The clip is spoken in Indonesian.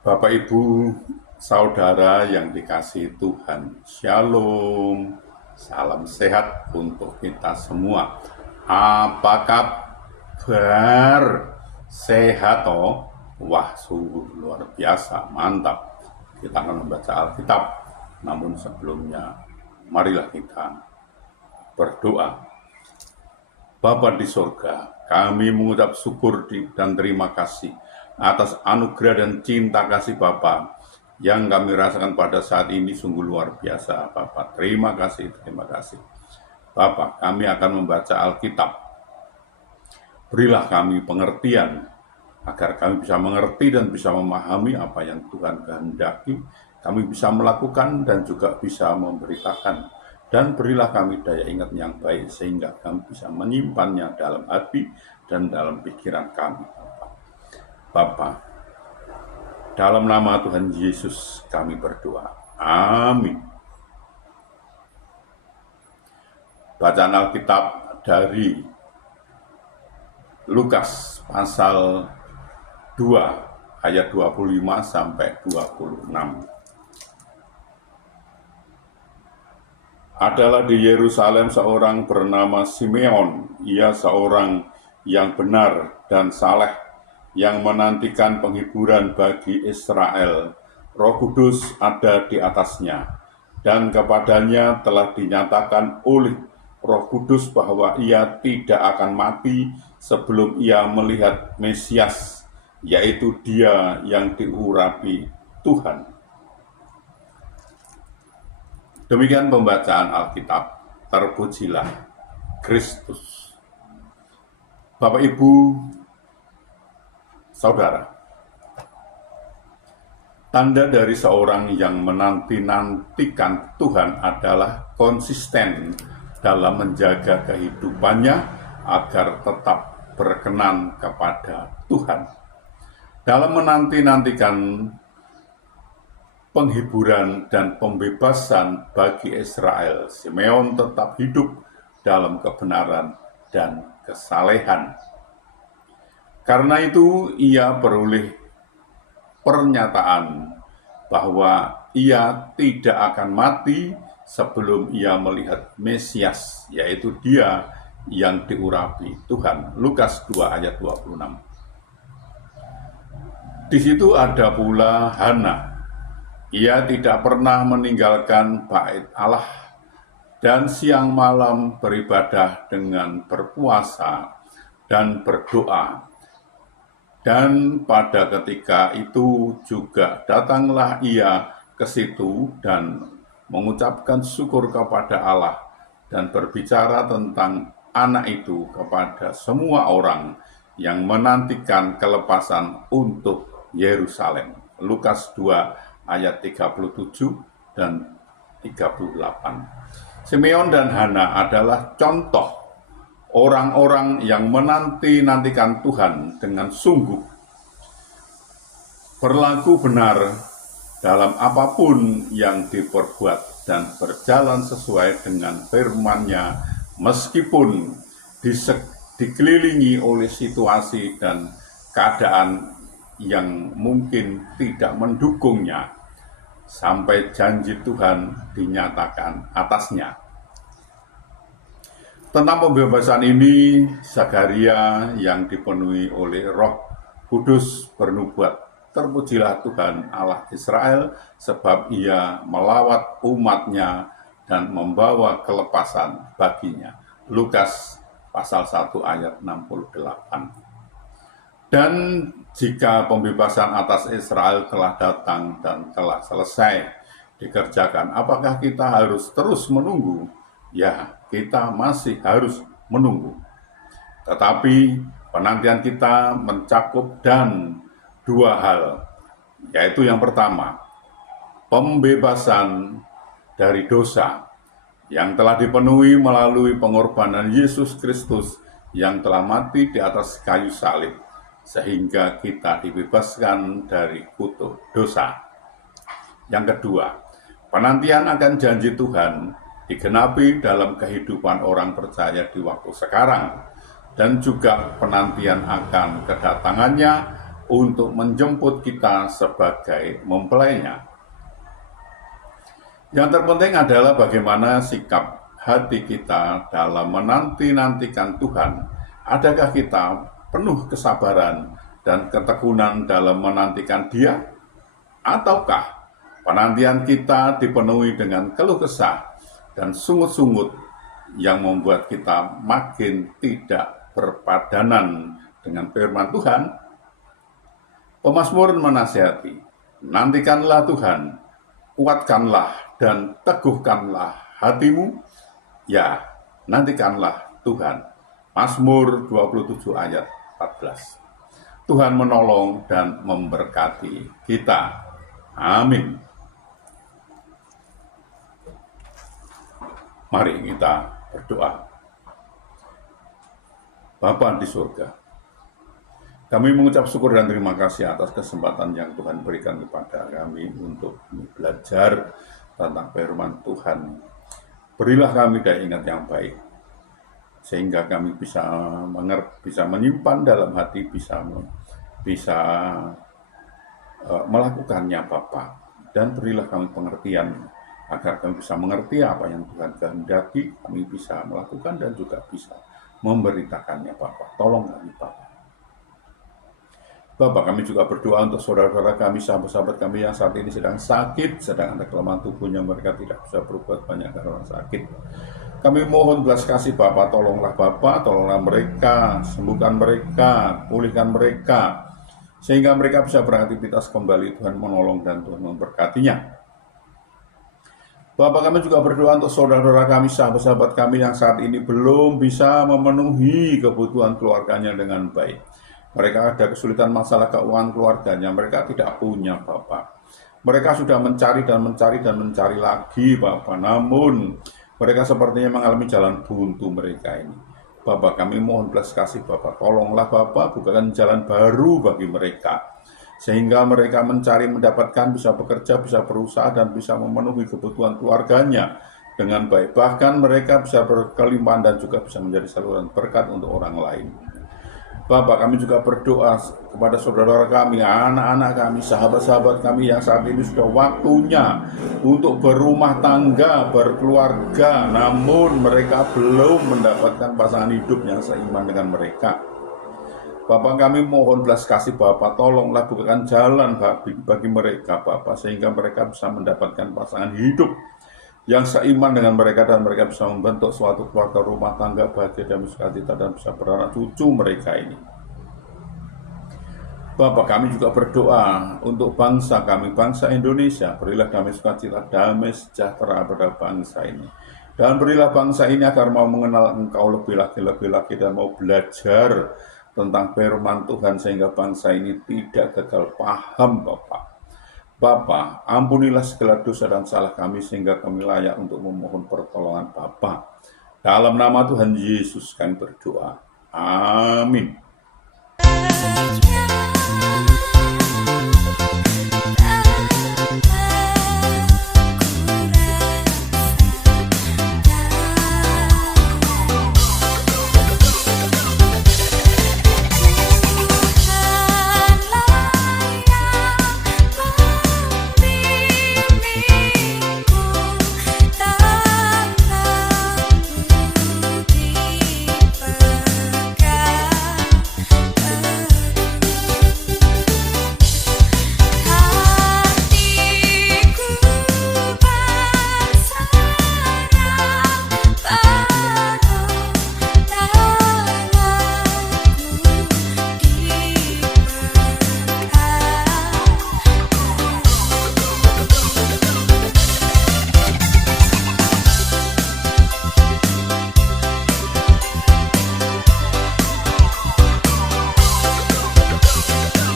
Bapak, Ibu, Saudara yang dikasihi Tuhan, Shalom, salam sehat untuk kita semua. Apa kabar? Sehat toh? Wah, sungguh luar biasa, mantap. Kita akan membaca Alkitab, namun sebelumnya marilah kita berdoa. Bapa di sorga, kami mengucap syukur dan terima kasih atas anugerah dan cinta kasih Bapa yang kami rasakan pada saat ini sungguh luar biasa, Bapa. Terima kasih, terima kasih. Bapa, kami akan membaca Alkitab. Berilah kami pengertian, agar kami bisa mengerti dan bisa memahami apa yang Tuhan kehendaki. Kami bisa melakukan dan juga bisa memberitakan. Dan berilah kami daya ingat yang baik, sehingga kami bisa menyimpannya dalam hati dan dalam pikiran kami, Bapa. Dalam nama Tuhan Yesus kami berdoa. Amin. Bacaan Alkitab dari Lukas pasal 2 ayat 25 sampai 26. Adalah di Yerusalem seorang bernama Simeon. Ia seorang yang benar dan saleh, yang menantikan penghiburan bagi Israel. Roh Kudus ada di atasnya, dan kepadanya telah dinyatakan oleh Roh Kudus bahwa ia tidak akan mati sebelum ia melihat Mesias, yaitu Dia yang diurapi Tuhan. Demikian pembacaan Alkitab. Terpujilah Kristus. Bapak, Ibu, Saudara, tanda dari seorang yang menanti-nantikan Tuhan adalah konsisten dalam menjaga kehidupannya agar tetap berkenan kepada Tuhan. Dalam menanti-nantikan penghiburan dan pembebasan bagi Israel, Simeon tetap hidup dalam kebenaran dan kesalehan. Karena itu ia beroleh pernyataan bahwa ia tidak akan mati sebelum ia melihat Mesias, yaitu Dia yang diurapi Tuhan. Lukas 2 ayat 26. Di situ ada pula Hana. Ia tidak pernah meninggalkan bait Allah dan siang malam beribadah dengan berpuasa dan berdoa. Dan pada ketika itu juga datanglah ia ke situ dan mengucapkan syukur kepada Allah dan berbicara tentang anak itu kepada semua orang yang menantikan kelepasan untuk Yerusalem. Lukas 2 ayat 37 dan 38. Simeon dan Hana adalah contoh orang-orang yang menanti-nantikan Tuhan dengan sungguh, berlaku benar dalam apapun yang diperbuat dan berjalan sesuai dengan firman-Nya, meskipun dikelilingi oleh situasi dan keadaan yang mungkin tidak mendukungnya, sampai janji Tuhan dinyatakan atasnya. Tentang pembebasan ini, Zakaria yang dipenuhi oleh Roh Kudus bernubuat, terpujilah Tuhan Allah Israel, sebab ia melawat umat-Nya dan membawa kelepasan baginya. Lukas pasal 1 ayat 68. Dan jika pembebasan atas Israel telah datang dan telah selesai dikerjakan, apakah kita harus terus menunggu? Ya, kita masih harus menunggu. Tetapi penantian kita mencakup dan dua hal, yaitu yang pertama, pembebasan dari dosa yang telah dipenuhi melalui pengorbanan Yesus Kristus yang telah mati di atas kayu salib, sehingga kita dibebaskan dari kutuk dosa. Yang kedua, penantian akan janji Tuhan digenapi dalam kehidupan orang percaya di waktu sekarang, dan juga penantian akan kedatangannya untuk menjemput kita sebagai mempelainya. Yang terpenting adalah bagaimana sikap hati kita dalam menanti-nantikan Tuhan. Adakah kita penuh kesabaran dan ketekunan dalam menantikan Dia? Ataukah penantian kita dipenuhi dengan keluh kesah dan sungut-sungut yang membuat kita makin tidak berpadanan dengan firman Tuhan? Pemazmur menasihati, nantikanlah Tuhan, kuatkanlah dan teguhkanlah hatimu, ya nantikanlah Tuhan. Mazmur 27 ayat 14. Tuhan menolong dan memberkati kita. Amin. Mari kita berdoa. Bapa di surga, kami mengucap syukur dan terima kasih atas kesempatan yang Tuhan berikan kepada kami untuk belajar tentang firman Tuhan. Berilah kami daya ingat yang baik, sehingga kami bisa menyimpan dalam hati, bisa melakukannya Bapa. Dan berilah kami pengertian, agar kami bisa mengerti apa yang Tuhan kehendaki, kami bisa melakukan dan juga bisa memberitakannya Bapa. Tolong kami Bapa. Bapak, kami juga berdoa untuk saudara-saudara kami, sahabat-sahabat kami yang saat ini sedang sakit, sedang ada kelemahan tubuhnya, mereka tidak bisa berbuat banyak karena sakit. Kami mohon belas kasih Bapak, tolonglah Bapak, tolonglah mereka, sembuhkan mereka, pulihkan mereka, sehingga mereka bisa beraktivitas kembali. Tuhan menolong dan Tuhan memberkatinya. Bapak, kami juga berdoa untuk saudara-saudara kami, sahabat-sahabat kami yang saat ini belum bisa memenuhi kebutuhan keluarganya dengan baik. Mereka ada kesulitan masalah keuangan keluarganya, mereka tidak punya Bapak. Mereka sudah mencari dan mencari lagi Bapak, namun mereka sepertinya mengalami jalan buntu mereka ini. Bapak, kami mohon belas kasih Bapak, tolonglah Bapak, bukakan jalan baru bagi mereka, sehingga mereka mencari, mendapatkan, bisa bekerja, bisa berusaha, dan bisa memenuhi kebutuhan keluarganya dengan baik. Bahkan mereka bisa berkelimpahan dan juga bisa menjadi saluran berkat untuk orang lain. Bapak, kami juga berdoa kepada saudara-saudara kami, anak-anak kami, sahabat-sahabat kami yang saat ini sudah waktunya untuk berumah tangga, berkeluarga, namun mereka belum mendapatkan pasangan hidup yang seiman dengan mereka. Bapak, kami mohon belas kasih Bapak, tolonglah bukakan jalan bagi mereka Bapak, sehingga mereka bisa mendapatkan pasangan hidup yang seiman dengan mereka, dan mereka bisa membentuk suatu keluarga rumah tangga bahagia dan sukacita, dan bisa beranak cucu mereka ini. Bapak, kami juga berdoa untuk bangsa kami, bangsa Indonesia. Berilah damai sukacita, damai sejahtera pada bangsa ini, dan berilah bangsa ini agar mau mengenal Engkau lebih lagi dan mau belajar tentang firman Tuhan, sehingga bangsa ini tidak gagal paham Bapak. Bapa, ampunilah segala dosa dan salah kami, sehingga kami layak untuk memohon pertolongan Bapa. Dalam nama Tuhan Yesus kami berdoa. Amin.